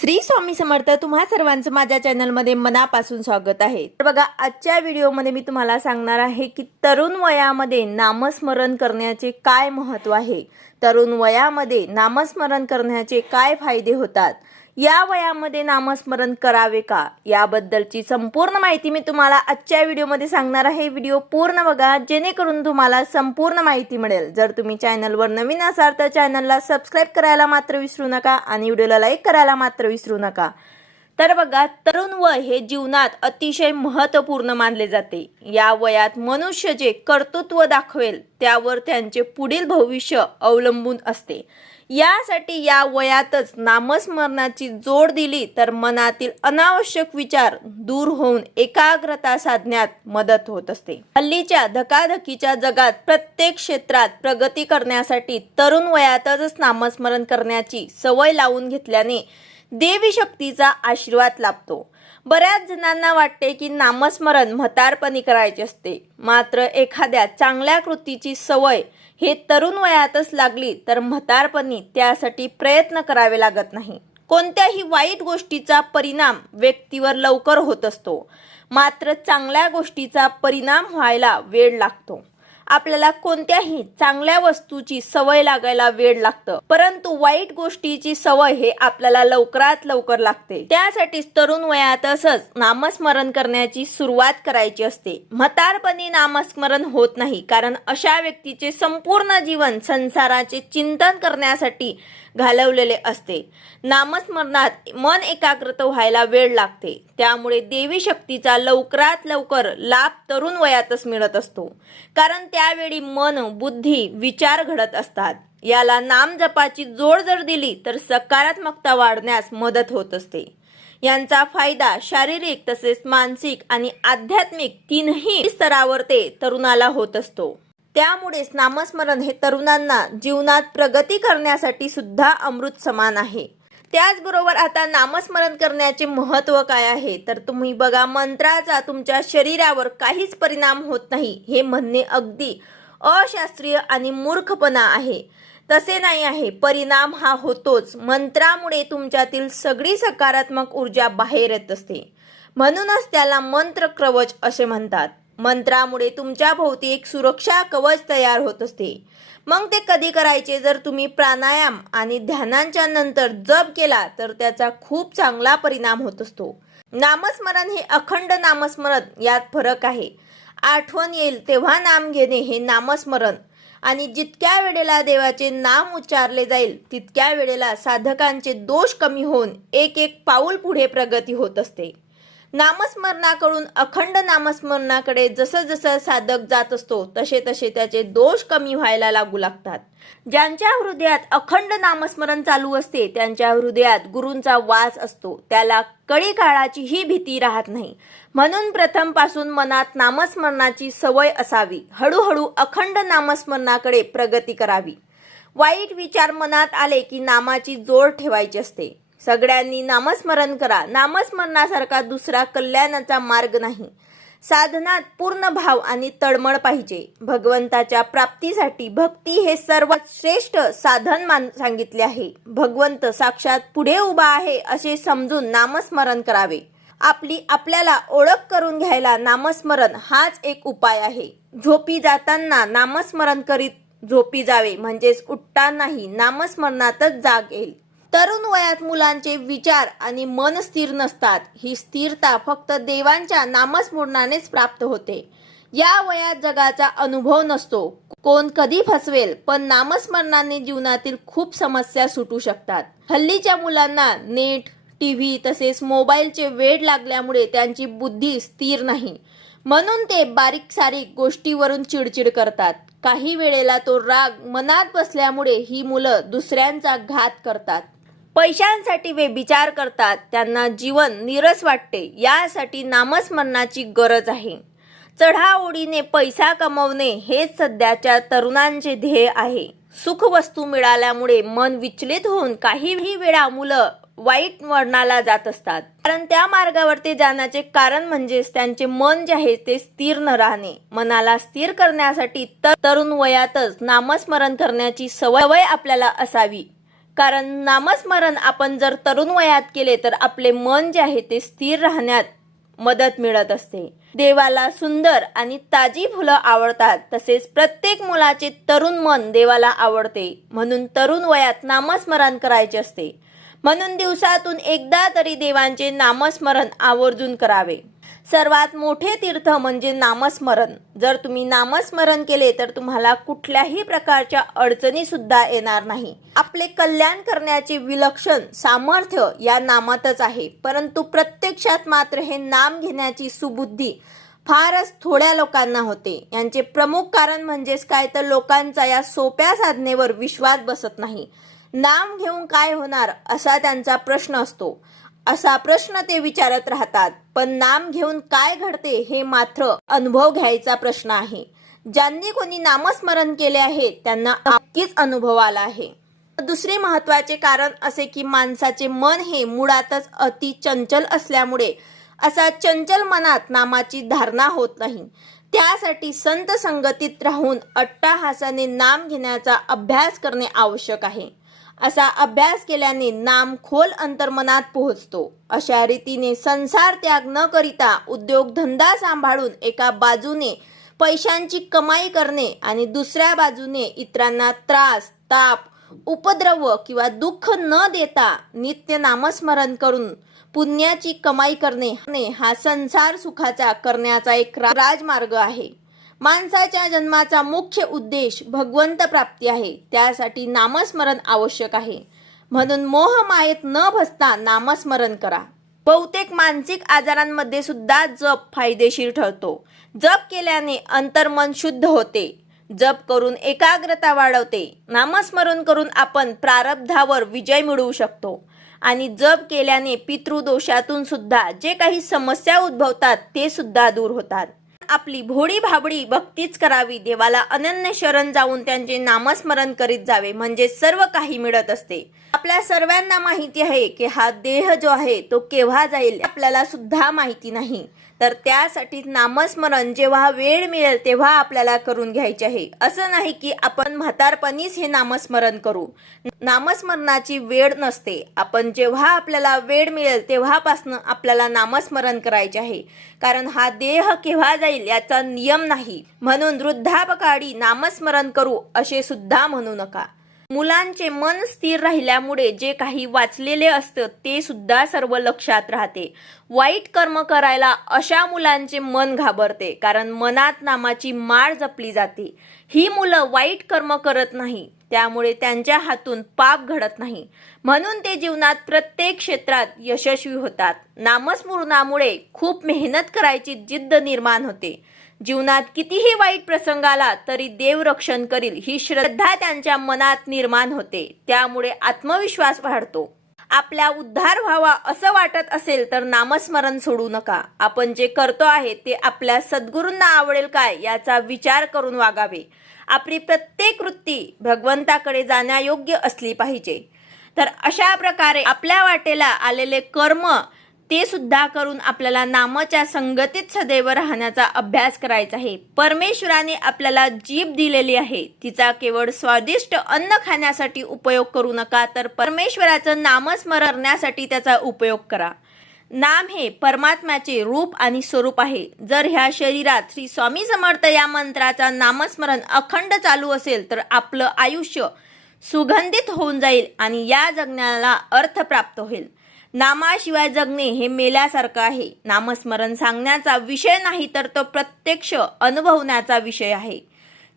श्री स्वामी समर्थ तुम्हा सर्वांचं माझ्या चॅनलमध्ये मनापासून स्वागत आहे. तर बघा आजच्या व्हिडिओमध्ये मी तुम्हाला सांगणार आहे की तरुण वयामध्ये नामस्मरण करण्याचे काय महत्त्व आहे? तरुण वयामध्ये नामस्मरण करण्याचे काय फायदे होतात? या वयामध्ये नामस्मरण करावे का? याबद्दलची संपूर्ण माहिती मी तुम्हाला आजच्या व्हिडिओमध्ये सांगणार आहे. व्हिडिओ पूर्ण बघा जेणेकरून तुम्हाला संपूर्ण माहिती मिळेल. जर तुम्ही चॅनलवर नवीन असाल तर चॅनलला सबस्क्राईब करायला मात्र विसरू नका आणि व्हिडिओला लाईक करायला मात्र विसरू नका. तर बघा तरुण वय हे जीवनात अतिशय महत्त्वपूर्ण मानले जाते. या वयात मनुष्य जे कर्तृत्व दाखवेल त्यावर त्यांचे पुढील भविष्य अवलंबून असते. यासाठी या वयातच नामस्मरणाची जोड दिली तर मनातील अनावश्यक विचार दूर होऊन एकाग्रता साधण्यात मदत होत असते. हल्लीच्या धकाधकीच्या जगात प्रत्येक क्षेत्रात प्रगती करण्यासाठी तरुण वयातच नामस्मरण करण्याची सवय लावून घेतल्याने देवी शक्तीचा आशीर्वाद लाभतो. बऱ्याच जणांना वाटते की नामस्मरण म्हातारपणी करायचे असते. मात्र एखाद्या चांगल्या कृतीची सवय हे तरुण वयातच लागली तर म्हातारपणी त्यासाठी प्रयत्न करावे लागत नाही. कोणत्याही वाईट गोष्टीचा परिणाम व्यक्तीवर लवकर होत असतो. मात्र चांगल्या गोष्टीचा परिणाम व्हायला वेळ लागतो. आपल्याला कोणत्याही चांगल्या वस्तूची सवय लागायला वेळ लागतं. परंतु वाईट गोष्टीची सवय हे आपल्याला लवकरात लवकर लागते. त्यासाठीच तरुण वयातच नामस्मरण करण्याची सुरुवात करायची असते. म्हातारपणी नामस्मरण होत नाही कारण अशा व्यक्तीचे संपूर्ण जीवन संसाराचे चिंतन करण्यासाठी घालवलेले असते. नामस्मरणात मन एकाग्रत व्हायला वेळ लागते. त्यामुळे देवी शक्तीचा लवकरात लवकर लाभ तरुण वयातच मिळत असतो. कारण त्यावेळी मन बुद्धी विचार घडत असतात. याला नामजपाची जोड जर दिली तर सकारात्मकता वाढण्यास मदत होत असते. यांचा फायदा शारीरिक तसेच मानसिक आणि आध्यात्मिक तीनही स्तरावर ते तरुणाला होत असतो. त्यामुळेच नामस्मरण हे तरुणांना जीवनात प्रगती करण्यासाठी सुद्धा अमृत समान आहे. त्याचबरोबर आता नामस्मरण करण्याचे महत्त्व काय आहे? तर तुम्ही बघा मंत्राचा तुमच्या शरीरावर काहीच परिणाम होत नाही हे म्हणणे अगदी अशास्त्रीय आणि मूर्खपणा आहे. तसे नाही आहे परिणाम हा होतोच. मंत्रामुळे तुमच्यातील सगळी सकारात्मक ऊर्जा बाहेर येत असते. म्हणूनच त्याला मंत्र कवच असे म्हणतात. मंत्रामुळे तुमच्या भोवती एक सुरक्षा कवच तयार होत असते. मग ते कधी करायचे? जर तुम्ही प्राणायाम आणि ध्यानांच्या नंतर जप केला तर त्याचा खूप चांगला परिणाम होत असतो. नामस्मरण हे अखंड नामस्मरण यात फरक आहे. आठवण येईल तेव्हा नाम घेणे हे नामस्मरण. आणि जितक्या वेळेला देवाचे नाम उच्चारले जाईल तितक्या वेळेला साधकांचे दोष कमी होऊन एक एक पाऊल पुढे प्रगती होत असते. नामस्मरणाकडून अखंड नामस्मरणाकडे जसं जसं साधक जात असतो तसे तसे त्याचे दोष कमी व्हायला लागू लागतात. ज्यांच्या हृदयात अखंड नामस्मरण चालू असते त्यांच्या हृदयात गुरूंचा वास असतो. त्याला कळी काळाची ही भीती राहत नाही. म्हणून प्रथमपासून मनात नामस्मरणाची सवय असावी. हळूहळू अखंड नामस्मरणाकडे प्रगती करावी. वाईट विचार मनात आले की नामाची जोड ठेवायची असते. सगळ्यांनी नामस्मरण करा. नामस्मरणासारखा दुसरा कल्याणाचा मार्ग नाही. साधनात पूर्ण भाव आणि तळमळ पाहिजे. भगवंताच्या प्राप्तीसाठी भक्ती हे सर्वात श्रेष्ठ साधन मान सांगितले आहे. भगवंत साक्षात पुढे उभा आहे असे समजून नामस्मरण करावे. आपली आपल्याला ओळख करून घ्यायला नामस्मरण हाच एक उपाय आहे. झोपी जाताना नामस्मरण करीत झोपी जावे म्हणजेच उठतानाही नामस्मरणातच जाग येईल. तरुण वयात मुलांचे विचार आणि मन स्थिर नसतात. ही स्थिरता फक्त देवांच्या नामस्मरणानेच प्राप्त होते. या वयात जगाचा अनुभव नसतो. कोण कधी फसवेल पण नामस्मरणाने जीवनातील खूप समस्या सुटू शकतात. हल्लीच्या मुलांना नेट टी व्ही तसेच मोबाईलचे वेड लागल्यामुळे त्यांची बुद्धी स्थिर नाही. म्हणून ते बारीक सारीक गोष्टीवरून चिडचिड करतात. काही वेळेला तो राग मनात बसल्यामुळे ही मुलं दुसऱ्यांचा घात करतात. पैशांसाठी व्यभिचार करतात. त्यांना जीवन निरस वाटते. यासाठी नामस्मरणाची गरज आहे. चढाओढीने पैसा कमवणे हेच सध्याच्या तरुणांचे ध्येय आहे. सुखवस्तू मिळाल्यामुळे मन विचलित होऊन काहीही वेळा मुलं वाईट वर्णाला जात असतात. कारण त्या मार्गावर ते जाण्याचे कारण म्हणजेच त्यांचे मन जे आहे ते स्थिर न राहणे. मनाला स्थिर करण्यासाठी तर तरुण वयातच नामस्मरण करण्याची सवय आपल्याला असावी. कारण नामस्मरण आपण जर तरुण वयात केले तर आपले मन जे आहे ते स्थिर राहण्यात मदत मिळत असते. देवाला सुंदर आणि ताजी फुलं आवडतात तसेच प्रत्येक मुलाचे तरुण मन देवाला आवडते. म्हणून तरुण वयात नामस्मरण करायचे असते. म्हणून दिवसातून एकदा तरी देवांचे नामस्मरण आवर्जून करावे. सर्वात मोठे तीर्थ म्हणजे नामस्मरण. जर तुम्ही नामस्मरण केले तर तुम्हाला कुठल्याही प्रकारच्या अडचणी सुद्धा येणार नाही. आपले कल्याण करण्याचे विलक्षण सामर्थ्य या नामातच आहे. परंतु प्रत्यक्षात मात्र हे नाम घेण्याची सुबुद्धी फारच थोड्या लोकांना होते. यांचे प्रमुख कारण म्हणजेच काय? तर लोकांचा या सोप्या साधनेवर विश्वास बसत नाही. नाम घेऊन काय होणार असा त्यांचा प्रश्न असतो. असा प्रश्न ते विचारत राहतात. पण नाम घेऊन काय घडते हे मात्र अनुभव घ्यायचा प्रश्न आहे. ज्यांनी कोणी नामस्मरण केले आहे त्यांना नक्कीच अनुभव आला आहे. दुसरे महत्त्वाचे कारण असे की माणसाचे मन हे मुळातच अति चंचल असल्यामुळे असा चंचल मनात नामाची धारणा होत नाही. त्यासाठी संत संगतीत राहून अट्टाहासाने नाम घेण्याचा अभ्यास करणे आवश्यक आहे. असा अभ्यास केल्याने नाम खोल अंतर्मनात पोहोचतो. अशा रीतीने संसार त्याग न करिता उद्योगधंदा सांभाळून एका बाजूने पैशांची कमाई करणे आणि दुसऱ्या बाजूने इतरांना त्रास ताप उपद्रव किंवा दुःख न देता नित्य नामस्मरण करून पुण्याची कमाई करणे हा संसार सुखाचा करण्याचा एक राजमार्ग आहे. माणसाच्या जन्माचा मुख्य उद्देश भगवंत प्राप्ती आहे. त्यासाठी नामस्मरण आवश्यक आहे. म्हणून मोहमायेत न भसता नामस्मरण करा. बहुतेक मानसिक आजारांमध्ये सुद्धा जप फायदेशीर ठरतो. जप केल्याने अंतर्मन शुद्ध होते. जप करून एकाग्रता वाढवते. नामस्मरण करून आपण प्रारब्धावर विजय मिळवू शकतो. आणि जप केल्याने पितृदोषातून सुद्धा जे काही समस्या उद्भवतात ते सुद्धा दूर होतात. आपली भोळी भाबडी भक्तीच करावी. देवाला अनन्य शरण जाऊन त्यांचे नामस्मरण करीत जावे. म्हणजे सर्व काही मिळत असते. आपल्या सर्वांना माहिती आहे की हा देह जो आहे तो केव्हा जाईल आपल्याला सुद्धा माहिती नाही. तर त्यासाठी नामस्मरण जेव्हा वेळ मिळेल तेव्हा आपल्याला करून घ्यायचे आहे. असं नाही की आपण म्हातारपणीच हे नामस्मरण करू. नामस्मरणाची वेळ नसते. आपण जेव्हा आपल्याला वेळ मिळेल तेव्हापासनं आपल्याला नामस्मरण करायचे आहे. कारण हा देह केव्हा जाईल याचा नियम नाही. म्हणून वृद्धापकाळी नामस्मरण करू असे सुद्धा म्हणू नका. मुलांचे मन स्थिर राहिल्यामुळे जे काही वाचलेले असतं ते सुद्धा सर्व लक्षात राहते. वाईट कर्म करायला अशा मुलांचे मन घाबरते कारण मनात नामाची माळ जपली जाते. ही मुलं वाईट कर्म करत नाही त्यामुळे त्यांच्या हातून पाप घडत नाही. म्हणून ते जीवनात प्रत्येक क्षेत्रात यशस्वी होतात. नामस्मरणामुळे खूप मेहनत करायची जिद्द निर्माण होते. जीवनात कितीही वाईट प्रसंग आला तरी देव रक्षण करील ही श्रद्धा त्यांच्या मनात निर्माण होते. त्यामुळे आत्मविश्वास वाढतो. आपल्या उद्धार व्हावा असं वाटत असेल तर नामस्मरण सोडू नका. आपण जे करतो आहे ते आपल्या सद्गुरूंना आवडेल काय याचा विचार करून वागावे. आपली प्रत्येक वृत्ती भगवंताकडे जाण्यायोग्य असली पाहिजे. तर अशा प्रकारे आपल्या वाटेला आलेले कर्म ते सुद्धा करून आपल्याला नामाच्या संगतीत सदैव राहण्याचा अभ्यास करायचा आहे. परमेश्वराने आपल्याला जीभ दिलेली आहे. तिचा केवळ स्वादिष्ट अन्न खाण्यासाठी उपयोग करू नका तर परमेश्वराचं नामस्मरण करण्यासाठी त्याचा उपयोग करा. नाम हे परमात्म्याचे रूप आणि स्वरूप आहे. जर ह्या शरीरात श्री स्वामी समर्थ या मंत्राचा नामस्मरण अखंड चालू असेल तर आपलं आयुष्य सुगंधित होऊन जाईल आणि या जगण्याला अर्थ प्राप्त होईल. नामाशिवाय जगणे हे मेल्यासारखं आहे. नामस्मरण सांगण्याचा विषय नाही तर तो प्रत्यक्ष अनुभवण्याचा विषय आहे.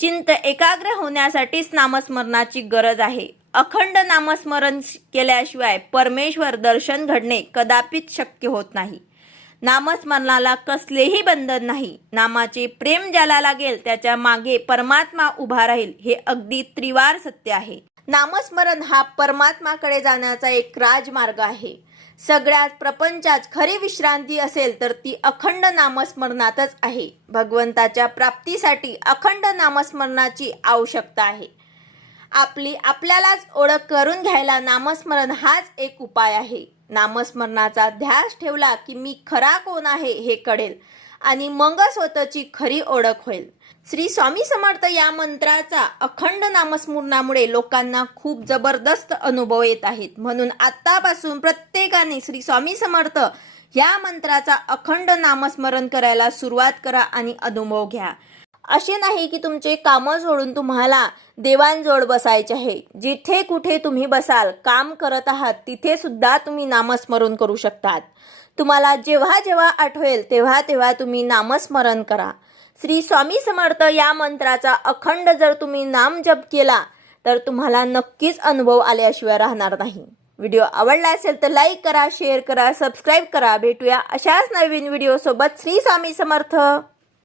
चिंत एकाग्र होण्यासाठीच नामस्मरणाची गरज आहे. अखंड नामस्मरण केल्याशिवाय परमेश्वर दर्शन घडणे कदापिच शक्य होत नाही. नामस्मरणाला कसलेही बंधन नाही. नामाचे प्रेम ज्याला लागेल त्याच्यामागे परमात्मा उभा राहील हे अगदी त्रिवार सत्य आहे. नामस्मरण हा परमात्माकडे जाण्याचा एक राजमार्ग आहे. सगळ्यात प्रपंचात खरी विश्रांती असेल तर ती अखंड नामस्मरणातच आहे. भगवंताच्या प्राप्तीसाठी अखंड नामस्मरणाची आवश्यकता आहे. आपली आपल्यालाच ओळख करून घ्यायला नामस्मरण हाच एक उपाय आहे. नामस्मरणाचा ध्यास ठेवला की मी खरा कोण आहे हे कळेल आणि मग स्वतःची खरी ओळख होईल. श्री स्वामी समर्थ या मंत्राचा अखंड नामस्मरणामुळे लोकांना खूप जबरदस्त अनुभव येत आहेत. म्हणून आतापासून प्रत्येकाने श्री स्वामी समर्थ या मंत्राचा अखंड नामस्मरण करायला सुरुवात करा आणि अनुभव घ्या. असे नाही की तुमचे कामं सोडून तुम्हाला देवांजवळ बसायचे आहे. जिथे कुठे तुम्ही बसाल काम करत आहात तिथे सुद्धा तुम्ही नामस्मरण करू शकतात. तुम्हाला जेव्हा जेव्हा आठवेल तेव्हा तेव्हा तुम्ही नामस्मरण करा. श्री स्वामी समर्थ या मंत्राचा अखंड जर तुम्ही नाम जप केला तर तुम्हाला नक्कीच अनुभव आल्याशिवाय राहणार नाही. व्हिडिओ आवडला असेल तर लाईक करा शेअर करा सबस्क्राईब करा. भेटूया अशाच नवीन व्हिडिओसोबत. श्री स्वामी समर्थ.